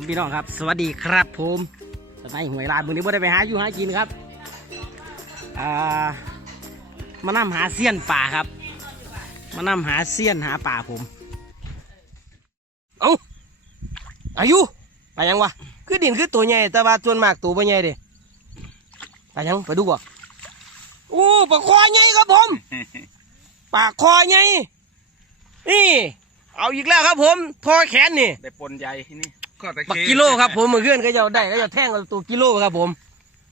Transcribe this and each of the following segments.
ผมพี่น้องครับ สวัสดีครับผมสไนหวยลาดมือนี้บ่ได้ไปหาอยู่หากินครับอ่ามานำหาเสี้ยนป่าครับ มานำหาเสี้ยนหาป่าผมเอ้าอายุไปยังวะคือดินคือตัวใหญ่แต่ว่าส่วนมากตัวบ่ใหญ่เด้ไปยังไปดูบ่โอ้ปลาคอใหญ่ครับผมปลาคอใหญ่นี่เอาอีกแล้วครับผมทอแขนนี่ได้ปนใหญ่ที่นี่ ก็ตะปักกิโลครับผมมือเคลื่อนก็จะเอาได้ก็จะแท่งเอาตัวกิโลครับผม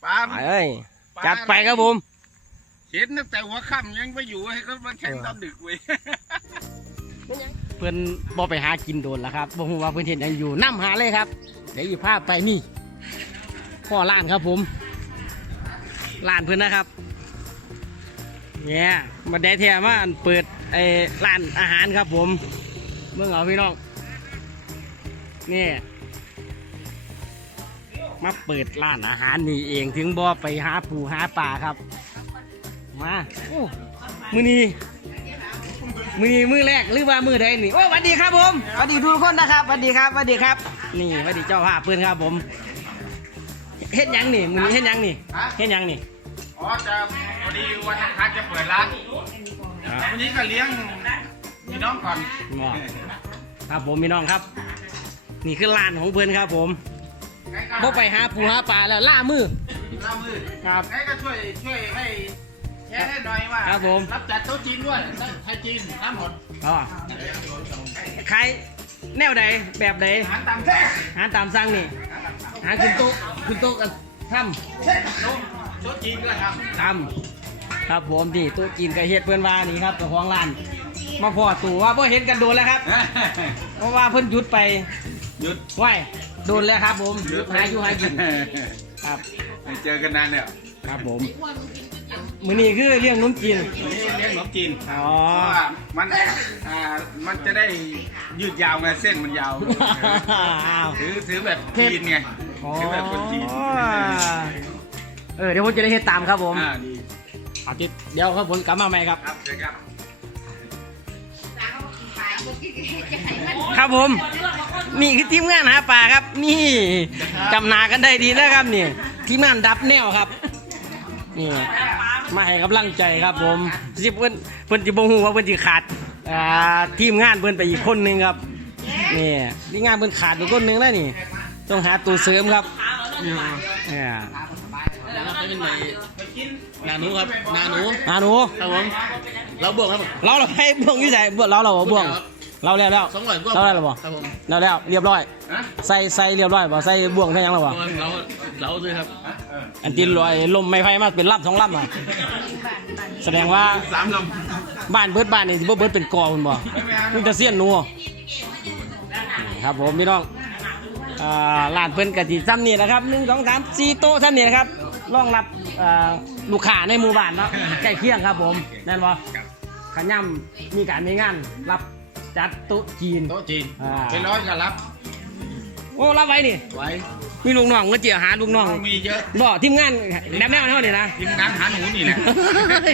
ปลาไปเอ้ยจัดไปครับผม เห็นตั้งแต่หัวค่ำยังไปอยู่ให้เขามาแข่งตอนดึกเว้ยเพื่อนบอไปหากินโดนแล้วครับบ่ฮู้ว่าเพื่อนเห็นหยังอยู่น้ำหาเลยครับ เดี๋ยวอยู่ภาพไปนี่พ่อล้านครับผมล้านเพื่อนนะครับเนี่ยมาได้แท้มาอันเปิดไอ้ร้านอาหารครับผม เมื่อเอาพี่น้องนี่ มาเปิดร้านอาหารนี่เองถึงบ่ไปหาปูหาปลาครับ มาโอ้มือนี้มือนี้มือแรกหรือว่ามือใดนี่โอ้สวัสดีครับผมสวัสดีทุกคนนะครับสวัสดีครับสวัสดีครับ นี่สวัสดีเจ้าภาพเพื่อนครับผมเฮ็ดหยังนี่มือนี้เฮ็ดหยังนี่เฮ็ดหยังนี่อ๋อจะพอดีวันอังคารจะเปิดร้านวันนี้ก็เลี้ยงพี่น้องก่อนงอครับผมพี่น้องครับ นี่คือร้านของเพื่อนครับผม บ่ไปหาปูหาปลาแล้วล่ามือ ล่ามือครับให้ก็ช่วยช่วยให้แชร์ให้หน่อยว่าครับผม รับจัดโต๊ะจีนด้วยไทยจีนน้ำหมดอ๋อขายแนวใดแบบใดอาหารตามแท้หาตามสั่งนี่หาขึ้นโต๊ะขึ้นโต๊ะกันทำโต๊ะจีนก็ททำครับผมนี่ตู้จีนกับเฮ็ดเพื่อนว่านี่ครับเจ้าของร้าน มาพอตู่ว่าพ่เห็นกันโดนแล้วครับำเพราะว่าเพิ่นหยุดไปหยุดไหว โดนแล้วครับผมหยุดหาอยู่หากินครับไม่เจอกันนานแล้วครับผมมื้อนี้คือเรื่องนุ่มจีนวันนี้เลี้ยงขนมจีนอ๋อ เพราะว่ามันอ่ามันจะได้ยืดยาวไงเส้นมันยาวอ้าว ถือถือแบบจีนไงถือแบบคนจีนอ๋อเออเดี๋ยวผมจะได้เฮ็ดตามครับผมอ่าดีอาทิตย์เดี๋ยวครับผมกลับมาใหม่ครับ ครับเชิญครับ ครับผม นี่คือทีมงานหาปลาครับ นี่จำนากันได้ดีนะครับนี่ทีมงานดับแนวครับ นี่มาให้กำลังใจครับผมสิเพิ่นเพิ่นจิบงหูว่าเพิ่นจิขาดอ่าทีมงานเพิ่นไปอีกคนนึงครับนี่ทีมงานเพิ่นขาดไปคนนึงแล้วนี่ ต้องหาตัวเสริมครับเนี่ยเป็นในนาหนูครับนาหนูหาหนูครับผมเราบวกครับเราเราให้บ่วงอยู่ใส่บ่วงเราเราบ่บ่วง เราแล้วแล้วสองร้อยกว่าเราแล้วเหรอบ่ครับผมเราแล้วเรียบร้อย ฮะใส่ใส่เรียบร้อยบ่ใส่บ่วงใส่หยังแล้วบ่เราเราด้วยครับอันที่ลอยลมไม่ไฟมาเป็นลำสองลำอะแสดงว่าสามลบ้านเบิดบ้านนี่สิบ่เบิดเป็นกอคุณบ่มีแต่เสี้ยนหนัวครับผมพี่น้องอ่าร้านเพิ่นกะสิซ้ำนี่นะครับหนึ่งสองสามสี่โต๊ะซ้ำนี่นะครับรองรับอ่าลูกค้าในหมู่บ้านเนาะใกล้เคียงครับผมนั่นบ่ขย่ำมีการมีงานรับ จัดโต๊ะจีนำโต๊ะจีนอ่า เป็นร้อยก็รับโอ้รับไว้นี่ ไว้มีลูกน้องก็เจียหาลูกน้องมีเยอะบ่ทีมงานแนบแนวเท่านี่นะ ทีมงานหาหนูนี่แหละ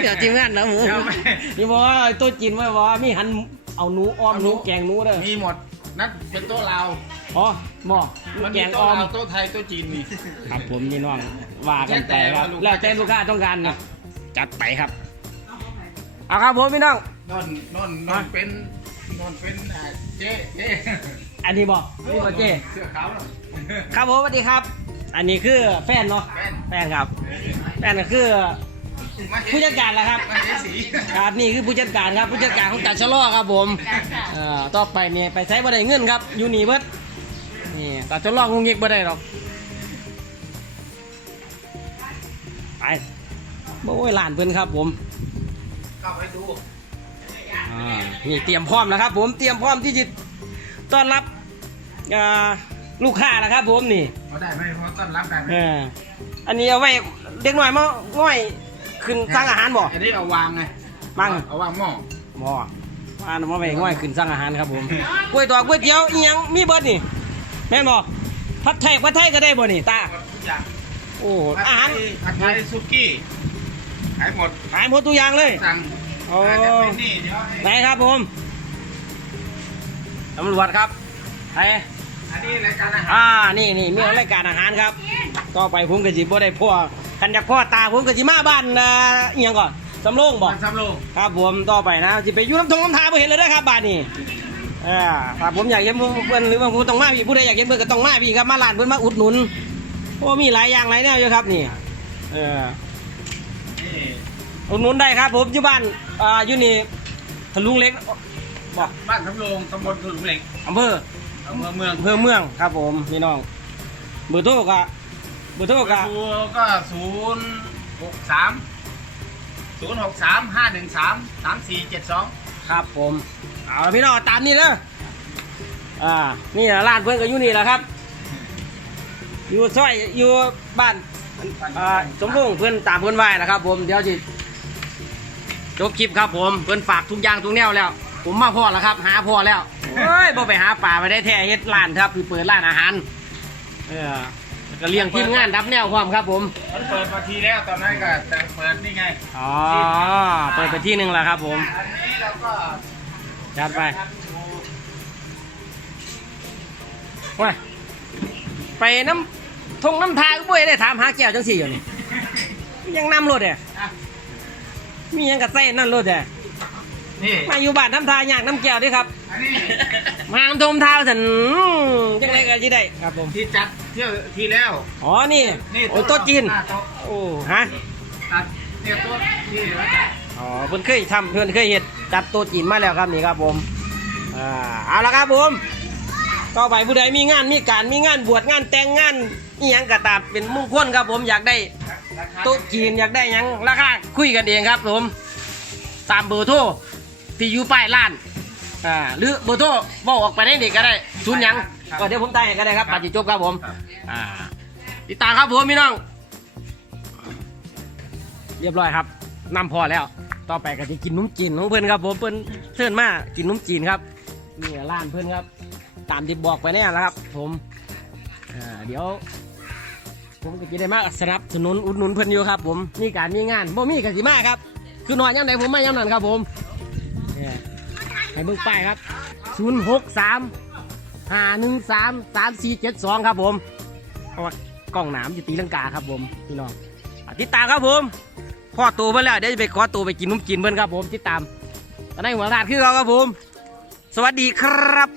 เดี๋ยวทีมงานนะหมูเดี๋ยวไป นี่บอกว่าตัวจีนไว้บอกว่ามีหันเอาหนูอ้อมหนูแกงหนูเด้อมีหมด นั่นเป็นโต๊ะลาวอ๋อหม้อมันแกมีงโต๊ะอ้อม ลาวโต๊ะไทยโต๊ะจีนมีครับผมนี่น้องว่ากันไปครับแล้แล้ววแต่แต่ลูลูกกค้าค้าต้องการนะจัดไปครับเอาครับผมพี่น้อง นอนนอนนอนเป็น นอนเป็นอ่าเจ๊เจ๊อันนี้บอกนี่บอกเจเสื้อขาวเนอะครับผมสวัสดีครับ อันนี้คือแฟนเนาะแฟนแฟนครับ แฟนก็คือมาเห็นผู้จัดการแหละครับ มาเห็นสีครับนี่คือผู้จัดการครับผู้จัดการของจัดชะลอครับผมเอ่อต่อไปเนี่ยไปใช้บ่ได้เงินครับอยู่นี่เบิดนี่ตัดชะลองงงิกบ่ได้หรอกไปโอ้ยหลานเพิ่นครับผม เข้าไปดู อ่านี่เตรียมพร้อมแล้วครับ ผมเตรียมพร้อมที่จะต้อนรับอ่าลูกค้าแล้วครับ ผมนี่เขาได้ไหมเขาต้อนรับได้ไหมเอออันนี้เอาไว้เด็กหน่อยมาง่อยขึ้นสร้างอาหารบ่ อันนี้เอาวางไงบ้าง เอาวางหม้อบ่ว่าน้ำมาไปง่อยขึ้นสร้างอาหารครับผมกล้วยตอกกล้วยเตี๋ยวอีหยังมีเบิดนี่แม่นบ่ผัดไทยผัดไทยก็ได้บ่นี่ตาทุกอย่างโอ้ผัดอาไทหารยผัดไทยซุกี้ขายหมดขายหมดทุกอย่างเลยสั่ง โอ้อาจจะเป็นนี่เดี๋ยวให้ไหนครับผมตำรวจครับไอ้อันนี้รายการอาหาร อ่า นี่นี่มีรายการอาหารครับ ต่อไปผมก็สิบ่ได้พ่อคันจากพ่อตาผมก็สิมาบ้านเอ่ออีหยังก่อนสำโรงบอกมันสำโรงครับผมต่อไปนะสิไปอยู่น้ำทงน้ำทาบ่เห็นเลยนะครับบ้านนี้เออถ้าผมอยากเห็นเพื่อนหรือว่าผมต้องมาพี่ผู้ใดอยากเห็นเพื่อนก็ต้องมาพี่ครับมาร้านเพื่อนมาอุดหนุนโอ้มีหลายอย่างหลายแนวอยู่ครับนี่ เออนี่ อุดหนุนได้ครับผมอยู่บ้านอ่าอยู่นี่ทะลุงเล็กบอกบ้านสำโรงตำบลถลุงเหล็กอำเภออำเภอเมืองอำเภอเมืองครับผมพี่น้องเบอร์โทรก็เบอร์โทรก็ครูก็ศูนย์หกสามศูนย์หกสามห้าหนึ่งสามสามสี่เจ็ดสองครับผมเอาละพี่น้องตามนี่เด้ออ่านี่ล่ะร้านเพื่อนก็อยู่นี่แหละครับ อยู่ซอยอยู่บ้านอ่าสมพงษ์เพื่อนตามเพื่อนไว้นะครับผมเดี๋ยวจิ จบคลิปครับผมเพื่อนฝากทุกอย่างทุกแนวแล้ว ผมมาพอแล้วครับ หาพอแล้วเฮ้ยบ่ไปหาป่าไปได้แท้เฮ็ดร้านครับคือเปิดร้านอาหารเออแล้วก็เลี้ยงทีมงานรับแนวพร้อมครับผม มันเปิดมาทีแล้วตอนนั้นก็แต่เปิดนี่ไง อ๋อ เปิดไปที่หนึ่งแล้วครับผม อันนี้เราก็จัดไปว้ยไปน้ำทงน้ำทางบ่ได้ถามหาแก้วจังสี่อยู่นี่ยังนำรถเด้ มีหยังกับใส่นั่นรถเด้นี่ มาอยู่บ้านน้ำทายากน้ำแก้วเด้วยครับ อันนี้ มาน้ำทงทาสันจังไรก็จะได้ครับผมที่จัดเที่ยวที่แล้ว อ๋อนี่โอ้โต๊ะจีนหาโต๊ะโอ้ฮะตัดเนี่ยโต๊ะที่แล้วจัดอ๋อเพิ่นเคยทำเพิ่นเคยเห็ดจัดโต๊ะจีนมาแล้วครับนี่ครับผมอ่าเอาละครับผมต่อไปผู้ใดมีงานมีการมีงานบวชงานแต่งงานอีหยังกระตามเป็นมงคลครับผมอยากได้ราคา โต๊ะจีนอยากได้หยังราคาคุยกันเองครับผมตามเบอร์โทรที่อยู่ป้ายร้านอ่าหรือเบอร์โทรบอกออกไปได้เด็กก็ได้ศูนย์หยังก็เดี๋ยวผมตายให้ก็ได้ครับปาจิจบครับผมครับ อ่าติดตามครับผมพี่น้อง เรียบร้อยครับนำพอแล้ว ต่อไปก็จะกินนุ่มจีนของเพื่อนครับผมเพื่อนเชิญมากินนุ่มจีนครับนี่ร้านเพื่อนครับ ตามที่บอกไปเนี่ยแหละครับ ผมอ่าเดี๋ยว ผมก็จะได้มาสนับสนุนอุดหนุนเพื่อนอยู่ครับ ผมมีการมีงานบ่มีกันสิมาครับ คือนอนยังไงผมไมายังนั้นครับผมเนี่ยให้เบิ่งป้ายครับศูนย์หกสามห้าหนึ่งสามสามสี่เจ็ดสองครับผมกล้องหนามอยู่ตีลังกาครับผมพี่น้องติดตามครับผมขอตัวไปแล้วเดี๋ยวจะไปขอตัวไปกินนุ่มจีนเพื่อนครับผมติดตามตอนนี้หัวราดคือเราครับผม สวัสดีครับ